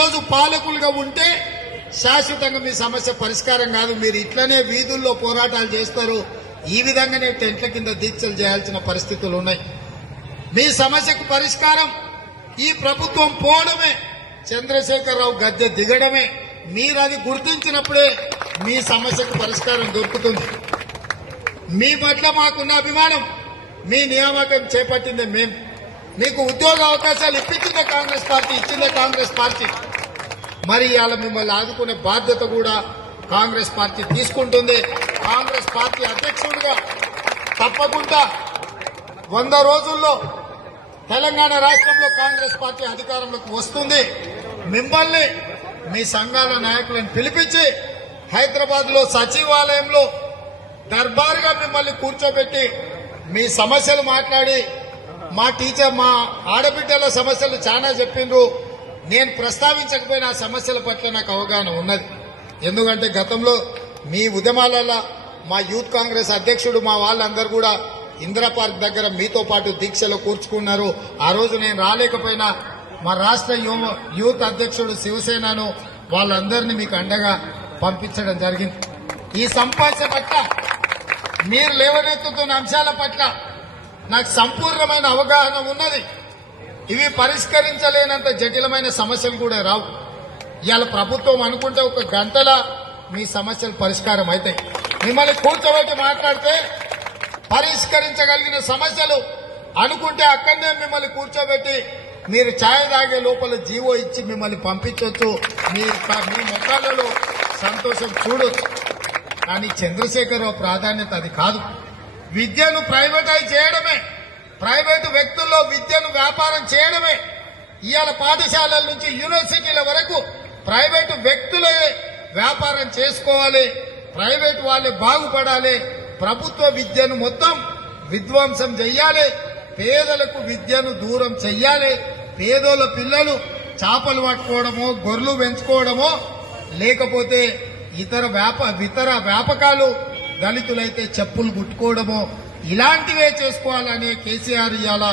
రోజు పాలకులుగా ఉంటే శాశ్వతంగా మీ సమస్య పరిష్కారం కాదు. మీరు ఇట్లనే వీధుల్లో పోరాటాలు చేస్తారు. ఈ విధంగానే టెంట్ల కింద దీక్షలు చేయాల్సిన పరిస్థితులు ఉన్నాయి. మీ సమస్యకు పరిష్కారం ఈ ప్రభుత్వం పోవడమే, చంద్రశేఖరరావు గద్దె దిగడమే. మీరు అది గుర్తించినప్పుడే మీ సమస్యకు పరిష్కారం దొరుకుతుంది. మీ పట్ల మాకున్న అభిమానం, మీ నియామకం చేపట్టిందే మేం. మీకు ఉద్యోగ అవకాశాలు ఇప్పించిందే కాంగ్రెస్ పార్టీ, ఇచ్చిందే కాంగ్రెస్ పార్టీ. మరి ఇవాళ మిమ్మల్ని ఆదుకునే బాధ్యత కూడా కాంగ్రెస్ పార్టీ తీసుకుంటుంది. కాంగ్రెస్ పార్టీ అధ్యక్షుడిగా తప్పకుండా 100 రోజుల్లో తెలంగాణ రాష్ట్రంలో కాంగ్రెస్ పార్టీ అధికారంలోకి వస్తుంది. మిమ్మల్ని మీ సంఘాల నాయకులను పిలిపించి హైదరాబాద్ లో సచివాలయంలో దర్బారుగా మిమ్మల్ని కూర్చోబెట్టి మీ సమస్యలు మాట్లాడి, మా ఆడబిడ్డల సమస్యలు చాలా చెప్పిండ్రు. నేను ప్రస్తావించకపోయిన ఆ సమస్యల పట్ల నాకు అవగాహన ఉన్నది. ఎందుకంటే గతంలో మీ ఉద్యమాలలో మా యూత్ కాంగ్రెస్ అధ్యక్షుడు మా వాళ్ళందరూ కూడా ఇందిరా పార్క్ దగ్గర మీతో పాటు దీక్షలో కూర్చుకున్నారు. ఆ రోజు నేను రాలేకపోయినా మా రాష్ట్ర యూత్ అధ్యక్షుడు శివసేనను వాళ్ళందరినీ మీకు అండగా పంపించడం జరిగింది. ఈ సమస్య పట్ల మీరు లేవనెత్తుతున్న అంశాల పట్ల నాకు సంపూర్ణమైన అవగాహన ఉన్నది. ఇవి పరిష్కరించలేనంత జటిలమైన సమస్యలు కూడా రావు. ఇవాళ ప్రభుత్వం అనుకుంటే ఒక గంటల మీ సమస్యలు పరిష్కారం అవుతాయి. మిమ్మల్ని కూర్చోబెట్టి మాట్లాడితే పరిష్కరించగలిగిన సమస్యలు అనుకుంటే అక్కడనే మిమ్మల్ని కూర్చోబెట్టి మీరు ఛాయ్ తాగే లోపల జీవో ఇచ్చి మిమ్మల్ని పంపించవచ్చు. మీ ముఖాలలో సంతోషం చూడొచ్చు. కానీ చంద్రశేఖరరావు ప్రాధాన్యత అది కాదు. విద్యను ప్రైవేటైజ్ చేయడమే, ప్రైవేటు వ్యక్తుల్లో విద్యను వ్యాపారం చేయడమే. ఇవాళ పాఠశాలల నుంచి యూనివర్సిటీల వరకు ప్రైవేటు వ్యక్తులే వ్యాపారం చేసుకోవాలి, ప్రైవేటు వాళ్ళే బాగుపడాలి. ప్రభుత్వ విద్యను మొత్తం విధ్వంసం చెయ్యాలి, పేదలకు విద్యను దూరం చెయ్యాలి. పేదోళ్ళ పిల్లలు చేపలు పట్టుకోవడమో, గొర్రెలు పెంచుకోవడమో, లేకపోతే ఇతర వ్యాపకాలు, దళితులైతే చెప్పులు కుట్టుకోవడమో ఇలాంటివే చేసుకోవాలనే కేసీఆర్ ఇవాళ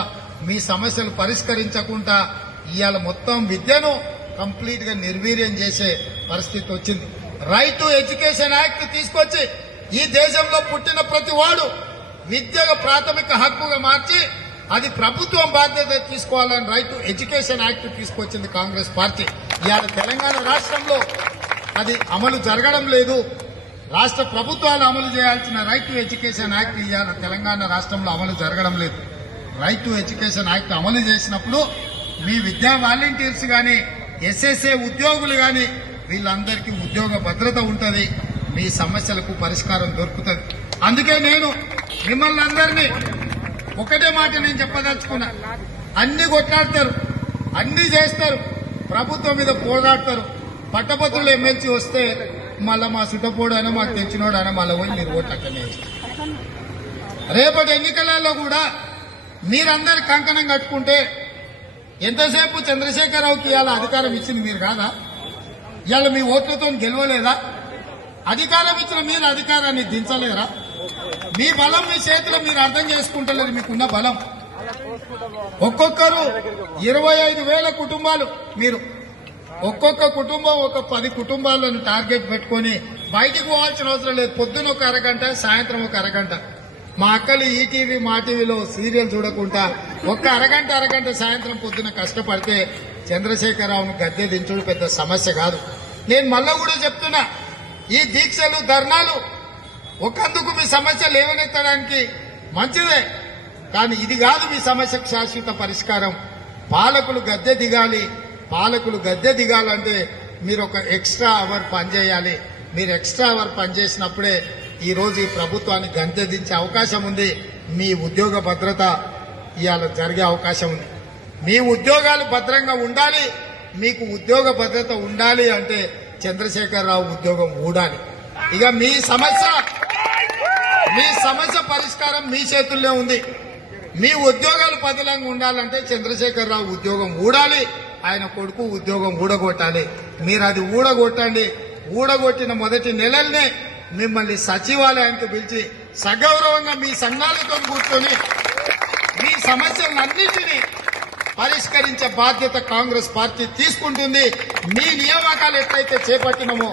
మీ సమస్యలు పరిష్కరించకుండా ఇవాళ మొత్తం విద్యను కంప్లీట్ గా నిర్వీర్యం చేసే పరిస్థితి వచ్చింది. రైట్ టు ఎడ్యుకేషన్ యాక్ట్ తీసుకొచ్చి ఈ దేశంలో పుట్టిన ప్రతి వాడు విద్యగా ప్రాథమిక హక్కుగా మార్చి అది ప్రభుత్వం బాధ్యత తీసుకోవాలని రైట్ టు ఎడ్యుకేషన్ యాక్ట్ తీసుకొచ్చింది కాంగ్రెస్ పార్టీ. ఇవాళ తెలంగాణ రాష్ట్రంలో అది అమలు జరగడం లేదు. రాష్ట్ర ప్రభుత్వాలు అమలు చేయాల్సిన రైట్ టు ఎడ్యుకేషన్ యాక్ట్ ఇవాళ తెలంగాణ రాష్ట్రంలో అమలు జరగడం లేదు. రైట్ టు ఎడ్యుకేషన్ యాక్ట్ అమలు చేసినప్పుడు మీ విద్యా వాలంటీర్స్ గాని, ఎస్ఎస్ఏ ఉద్యోగులు గాని వీళ్ళందరికీ ఉద్యోగ భద్రత ఉంటుంది. మీ సమస్యలకు పరిష్కారం దొరుకుతుంది. అందుకే నేను మిమ్మల్ని అందరినీ ఒకటే మాట నేను చెప్పదలుచుకున్నా. అన్ని కొట్లాడతారు, అన్ని చేస్తారు, ప్రభుత్వం మీద పోరాడతారు. పట్టభద్రులు ఎమ్మెల్సీ వస్తే మళ్ళా మా సుట్టపోడైనా మాకు తెచ్చినోడైనా మళ్ళీ పోయి మీరు ఓట్లు అక్కడనే వేస్తారు. రేపటి ఎన్నికలలో కూడా మీరందరు కంకణం కట్టుకుంటే ఎంతసేపు చంద్రశేఖరరావుకి ఇవాళ అధికారం ఇచ్చింది మీరు కాదా? ఇవాళ మీ ఓట్లతో గెలవలేదా? అధికారం ఇచ్చిన మీరు అధికారాన్ని దించలేరా? మీ బలం మీ చేతిలో మీరు అర్థం చేసుకుంటలేరు. మీకున్న బలం ఒక్కొక్కరు 25,000 కుటుంబాలు, మీరు ఒక్కొక్క కుటుంబం ఒక 10 కుటుంబాలను టార్గెట్ పెట్టుకుని బయటికి పోవాల్సిన అవసరం లేదు. పొద్దున ఒక అరగంట, సాయంత్రం ఒక అరగంట. మా అక్కలు ఈటీవీ మా టీవీలో సీరియల్ చూడకుండా ఒక్క అరగంట సాయంత్రం పొద్దున కష్టపడితే చంద్రశేఖరరావును గద్దె దించుడు పెద్ద సమస్య కాదు. నేను మళ్ళా కూడా చెప్తున్నా, ఈ దీక్షలు ధర్నాలు ఒకందుకు మీ సమస్య లేవనెత్తడానికి మంచిదే, కానీ ఇది కాదు మీ సమస్యకు శాశ్వత పరిష్కారం. పాలకులు గద్దె దిగాలి. పాలకులు గద్దె దిగాలంటే మీరు ఒక ఎక్స్ట్రా అవర్ పనిచేయాలి. మీరు ఎక్స్ట్రా అవర్ పనిచేసినప్పుడే ఈ రోజు ఈ ప్రభుత్వాన్ని గద్దె దించే అవకాశం ఉంది. మీ ఉద్యోగ భద్రత ఇవాళ జరిగే అవకాశం ఉంది. మీ ఉద్యోగాలు భద్రంగా ఉండాలి. మీకు ఉద్యోగ భద్రత ఉండాలి అంటే చంద్రశేఖరరావు ఉద్యోగం ఊడాలి. ఇక మీ సమస్య పరిష్కారం మీ చేతుల్లో ఉంది. మీ ఉద్యోగాలు పదిలంగా ఉండాలంటే చంద్రశేఖరరావు ఉద్యోగం ఊడాలి, ఆయన కొడుకు ఉద్యోగం ఊడగొట్టాలి. మీరు అది ఊడగొట్టండి. ఊడగొట్టిన మొదటి నెలల్నే మిమ్మల్ని సచివాలయానికి పిలిచి సగౌరవంగా మీ సంఘాలతో కూర్చొని మీ సమస్యలన్నింటినీ పరిష్కరించే బాధ్యత కాంగ్రెస్ పార్టీ తీసుకుంటుంది. మీ నియామకాలు ఎట్లయితే చేపట్టినామో